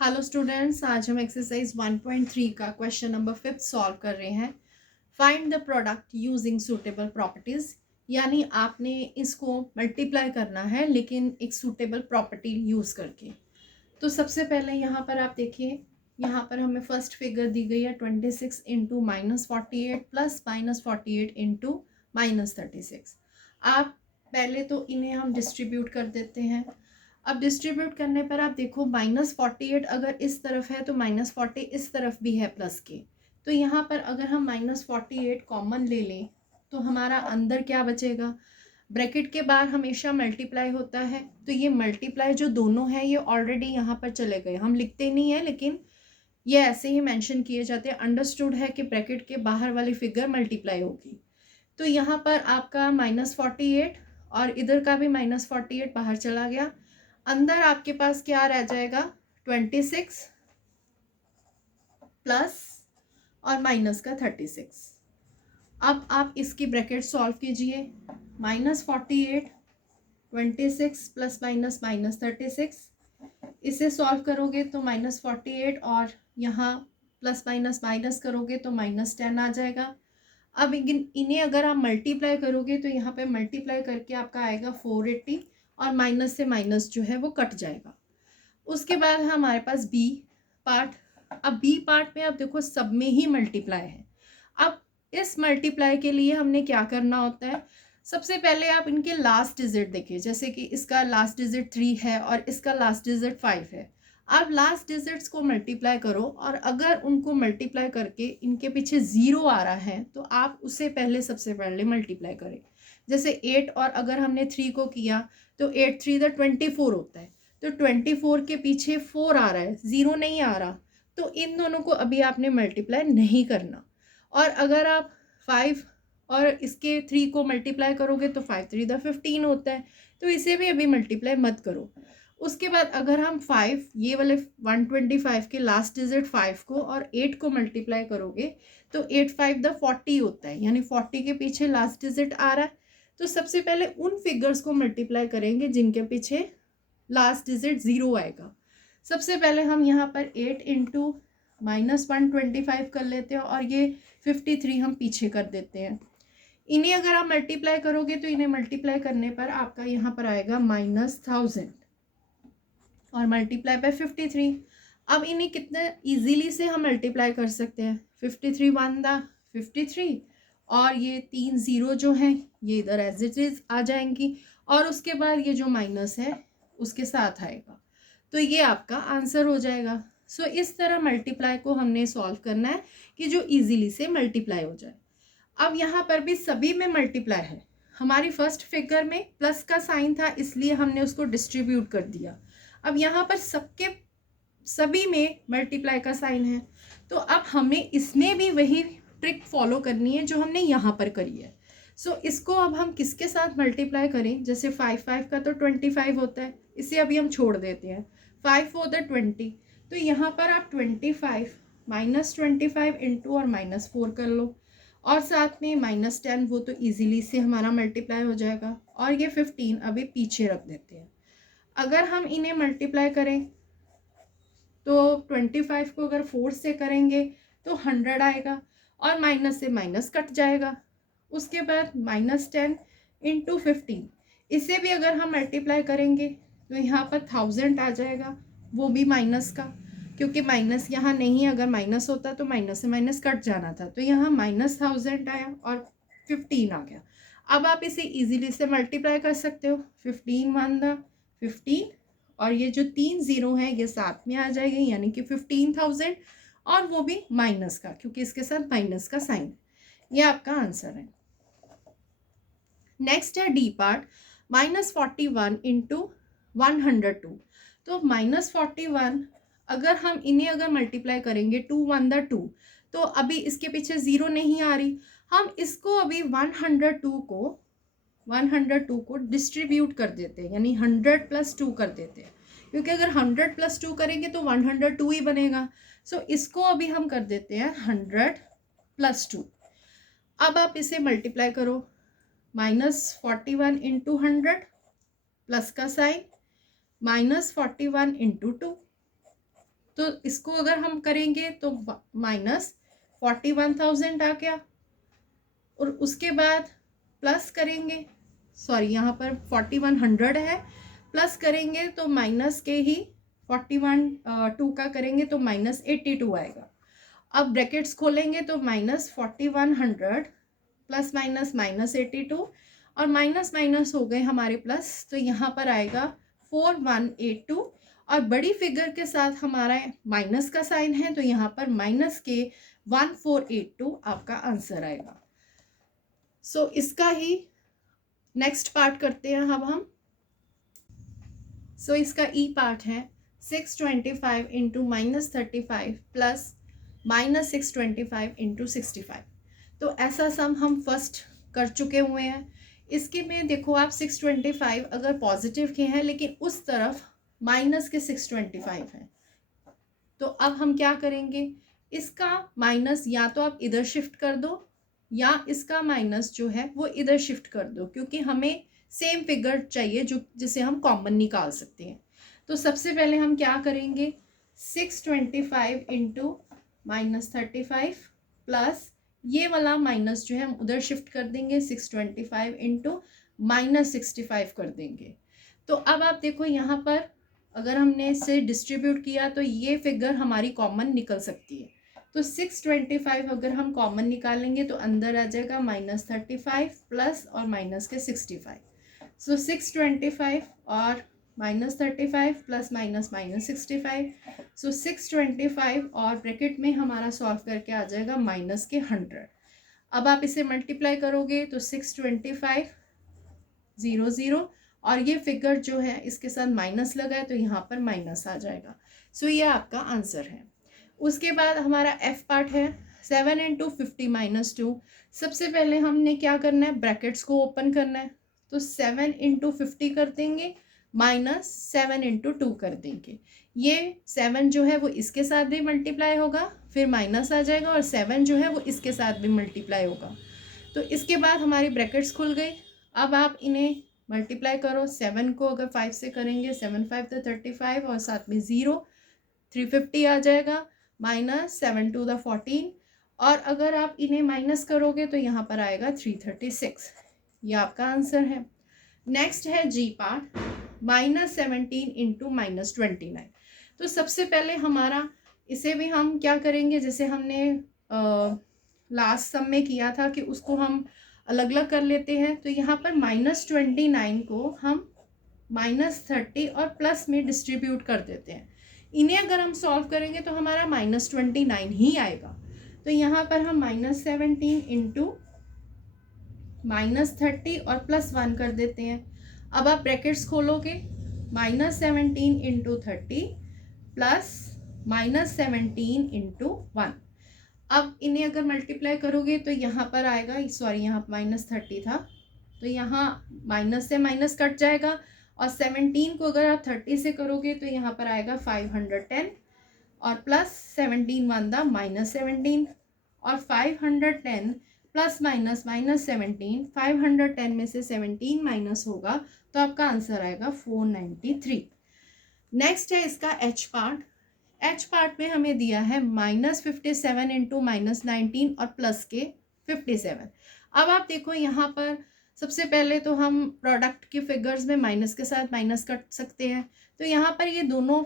Hello students, आज हम exercise 1.3 का क्वेश्चन नंबर 5 सॉल्व कर रहे हैं। Find the product using suitable properties. यानी आपने इसको मल्टीप्लाई करना है लेकिन एक सूटेबल प्रॉपर्टी यूज करके। तो सबसे पहले यहाँ पर आप देखिए, यहाँ पर हमें फर्स्ट फिगर दी गई है 26 इंटू -48 प्लस -48 इंटू -36। आप पहले तो इन्हें हम डिस्ट्रीब्यूट कर देते हैं। अब डिस्ट्रीब्यूट करने पर आप देखो -48 अगर इस तरफ है तो -40 इस तरफ भी है प्लस के। तो यहाँ पर अगर हम -48 कॉमन ले लें तो हमारा अंदर क्या बचेगा। ब्रैकेट के बाहर हमेशा मल्टीप्लाई होता है, तो ये मल्टीप्लाई जो दोनों है ये ऑलरेडी यहाँ पर चले गए, हम लिखते नहीं है लेकिन ये ऐसे ही मेंशन किए जाते हैं। अंडरस्टूड है कि ब्रैकेट के बाहर वाली फिगर मल्टीप्लाई होगी। तो यहाँ पर आपका -48 और इधर का भी -48 बाहर चला गया। अंदर आपके पास क्या रह जाएगा, 26 प्लस और माइनस का 36। अब आप इसकी ब्रैकेट सॉल्व कीजिए। -48 26 प्लस माइनस -36, इसे सॉल्व करोगे तो -48 और यहाँ प्लस माइनस माइनस करोगे तो -10 आ जाएगा। अब इन्हें अगर आप मल्टीप्लाई करोगे तो यहाँ पे मल्टीप्लाई करके आपका आएगा 480 और माइनस से माइनस जो है वो कट जाएगा। उसके बाद हमारे पास बी पार्ट। अब बी पार्ट में आप देखो सब में ही मल्टीप्लाई है। अब इस मल्टीप्लाई के लिए हमने क्या करना होता है, सबसे पहले आप इनके लास्ट डिजिट देखिए। जैसे कि इसका लास्ट डिजिट 3 है और इसका लास्ट डिजिट 5 है। आप लास्ट डिजिट्स को मल्टीप्लाई करो और अगर उनको मल्टीप्लाई करके इनके पीछे 0 आ रहा है तो आप उसे पहले सबसे पहले मल्टीप्लाई करें। जैसे 8 और अगर हमने 3 को किया तो 8 3 24 होता है। तो 24 के पीछे 4 आ रहा है, 0 नहीं आ रहा, तो इन दोनों को अभी आपने मल्टीप्लाई नहीं करना। और अगर आप 5 और इसके 3 को मल्टीप्लाई करोगे तो 5 3 15 होता है, तो इसे भी अभी मल्टीप्लाई मत करो। उसके बाद अगर हम 5 ये वाले 125 के लास्ट डिजिट 5 को और 8 को मल्टीप्लाई करोगे तो 8 5 40 होता है, यानी 40 के पीछे लास्ट डिजिट आ रहा है। तो सबसे पहले उन फिगर्स को मल्टीप्लाई करेंगे जिनके पीछे लास्ट डिजिट 0 आएगा। सबसे पहले हम यहाँ पर 8 इंटू -125 कर लेते हैं और ये 53 हम पीछे कर देते हैं। इन्हें अगर आप मल्टीप्लाई करोगे तो इन्हें मल्टीप्लाई करने पर आपका यहाँ पर आएगा -1000 और मल्टीप्लाई बाय 53। अब इन्हें कितने इजीली से हम मल्टीप्लाई कर सकते हैं। 53 1 53 और ये 3 0 जो हैं ये इधर एज इट इज आ जाएंगी और उसके बाद ये जो माइनस है उसके साथ आएगा, तो ये आपका आंसर हो जाएगा। सो इस तरह मल्टीप्लाई को हमने सॉल्व करना है कि जो इजीली से मल्टीप्लाई हो जाए। अब यहाँ पर भी सभी में मल्टीप्लाई है। हमारी फर्स्ट फिगर में प्लस का साइन था इसलिए हमने उसको डिस्ट्रीब्यूट कर दिया। अब यहाँ पर सभी में मल्टीप्लाई का साइन है, तो अब हमें इसमें भी वही ट्रिक फॉलो करनी है जो हमने यहाँ पर करी है। सो इसको अब हम किसके साथ मल्टीप्लाई करें। जैसे 5 5 का तो 25 होता है, इसे अभी हम छोड़ देते हैं। 5 4 20, तो यहाँ पर आप 25 -25 इंटू और -4 कर लो और साथ में -10, वो तो इजीली से हमारा मल्टीप्लाई हो जाएगा। और ये 15 अभी पीछे रख देते हैं। अगर हम इन्हें मल्टीप्लाई करें तो 25 को अगर 4 से करेंगे तो 100 आएगा और माइनस से माइनस कट जाएगा। उसके बाद -10 इंटू 15, इसे भी अगर हम मल्टीप्लाई करेंगे तो यहाँ पर 1000 आ जाएगा, वो भी माइनस का, क्योंकि माइनस यहाँ नहीं, अगर माइनस होता तो माइनस से माइनस कट जाना था, तो यहाँ -1000 आया और 15 आ गया। अब आप इसे इजीली से मल्टीप्लाई कर सकते हो। 15 1 15 और ये जो 3 0 हैं ये साथ में आ जाएंगे, यानी कि 15,000 और वो भी माइनस का, क्योंकि इसके साथ माइनस का साइन। ये आपका आंसर है। नेक्स्ट है डी पार्ट, -41 इंटू 102। तो -41 अगर हम इन्हें अगर मल्टीप्लाई करेंगे 2 1 2, तो अभी इसके पीछे 0 नहीं आ रही, हम इसको अभी 102 को डिस्ट्रीब्यूट कर देते हैं, यानी 100 + 2 कर देते हैं, क्योंकि अगर 100 + 2 करेंगे तो 102 ही बनेगा। सो इसको अभी हम कर देते हैं 100 + 2। अब आप इसे मल्टीप्लाई करो, -41 इंटू 100 प्लस का साइन, -41 इंटू 2, तो इसको अगर हम करेंगे तो -41,000 आ गया, और उसके बाद प्लस करेंगे, सॉरी यहाँ पर 4100 है, प्लस करेंगे तो माइनस के ही 2 का करेंगे तो -82 आएगा। अब ब्रैकेट्स खोलेंगे तो -4100 प्लस माइनस -82, और माइनस माइनस हो गए हमारे प्लस, तो यहाँ पर आएगा 4182, और बड़ी फिगर के साथ हमारा माइनस का साइन है तो यहाँ पर माइनस के 1482 आपका आंसर आएगा। सो इसका ही नेक्स्ट पार्ट करते हैं अब हम। सो इसका ई पार्ट है 625 इंटू -35 प्लस -625 इंटू 65। तो ऐसा सम हम फर्स्ट कर चुके हुए हैं। इसके में देखो आप 625 अगर पॉजिटिव के हैं लेकिन उस तरफ माइनस के 625 है, तो अब हम क्या करेंगे, इसका माइनस या तो आप इधर शिफ्ट कर दो या इसका माइनस जो है वो इधर शिफ्ट कर दो, क्योंकि हमें सेम फिगर चाहिए जो जिसे हम कॉमन निकाल सकते हैं। तो सबसे पहले हम क्या करेंगे, 625 इंटू -35 प्लस ये वाला माइनस जो है हम उधर शिफ्ट कर देंगे, 625 इंटू -65 कर देंगे। तो अब आप देखो यहाँ पर अगर हमने इसे डिस्ट्रीब्यूट किया तो ये फिगर हमारी कॉमन निकल सकती है। तो 625 अगर हम कॉमन निकालेंगे तो अंदर आ जाएगा -35 प्लस और माइनस के 65। सो 625 और -35 प्लस माइनस -65। सो 625 और ब्रैकेट में हमारा सॉल्व करके आ जाएगा माइनस के 100। अब आप इसे मल्टीप्लाई करोगे तो 625 0 0, और ये फिगर जो है इसके साथ माइनस लगा है तो यहाँ पर माइनस आ जाएगा। सो ये आपका आंसर है। उसके बाद हमारा एफ पार्ट है 7 इंटू 50 -2। सबसे पहले हमने क्या करना है, ब्रैकेट्स को ओपन करना है, तो 7 इंटू 50 कर देंगे -7 इंटू 2 कर देंगे। ये 7 जो है वो इसके साथ भी मल्टीप्लाई होगा, फिर माइनस आ जाएगा, और 7 जो है वो इसके साथ भी मल्टीप्लाई होगा। तो इसके बाद हमारी ब्रैकेट्स खुल गई। अब आप इन्हें मल्टीप्लाई करो, 7 को अगर 5 से करेंगे 7 5 तो 35, और साथ में 0 350 आ जाएगा, -7 2 14, और अगर आप इन्हें माइनस करोगे तो यहाँ पर आएगा 336। ये आपका आंसर है। नेक्स्ट है जी पार्ट -17 इंटू -29। तो सबसे पहले हमारा इसे भी हम क्या करेंगे, जैसे हमने लास्ट सम में किया था कि उसको हम अलग अलग कर लेते हैं। तो यहाँ पर -29 को हम -30 और प्लस में डिस्ट्रीब्यूट कर देते हैं। इन्हें अगर हम सॉल्व करेंगे तो हमारा -29 ही आएगा। तो यहाँ पर हम -17 इंटू -30 और +1 कर देते हैं। अब आप ब्रैकेट्स खोलोगे, -17 इंटू 30 प्लस -17 इंटू 1। अब इन्हें अगर मल्टीप्लाई करोगे तो यहाँ पर आएगा, सॉरी यहाँ -30 था तो यहाँ माइनस से माइनस कट जाएगा, और 17 को अगर आप 30 से करोगे तो यहाँ पर आएगा 510, और प्लस 17 वन दा -17, और 510 प्लस माइनस -17, 510 में से 17 माइनस होगा तो आपका आंसर आएगा 493। नेक्स्ट है इसका एच पार्ट। एच पार्ट में हमें दिया है -57 इंटू -19 और प्लस के 57। अब आप देखो यहाँ पर सबसे पहले तो हम प्रोडक्ट के फिगर्स में माइनस के साथ माइनस कट सकते हैं, तो यहाँ पर ये दोनों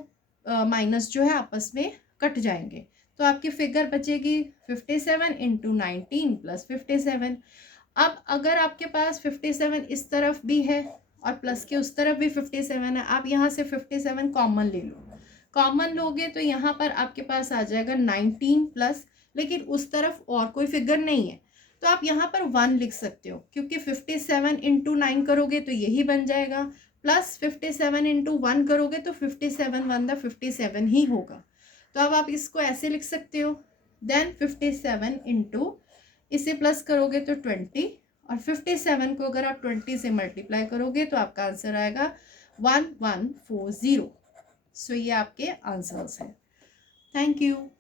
माइनस जो है आपस में कट जाएंगे, तो आपकी फिगर बचेगी 57 इंटू 19 प्लस 57। अब अगर आपके पास 57 इस तरफ भी है और प्लस के उस तरफ भी 57 है, आप यहाँ से 57 कॉमन ले लो। कॉमन लोगे तो यहाँ पर आपके पास आ जाएगा 19 प्लस, लेकिन उस तरफ और कोई फिगर नहीं है तो आप यहाँ पर 1 लिख सकते हो, क्योंकि 57 इंटू 9 करोगे तो यही बन जाएगा, प्लस 57 इंटू 1 करोगे तो 57 वन द 57 ही होगा। तो अब आप इसको ऐसे लिख सकते हो, देन 57 इंटू इसे प्लस करोगे तो 20, और 57 को अगर आप 20 से मल्टीप्लाई करोगे तो आपका आंसर आएगा 1140। सो ये आपके आंसर्स हैं। Thank you.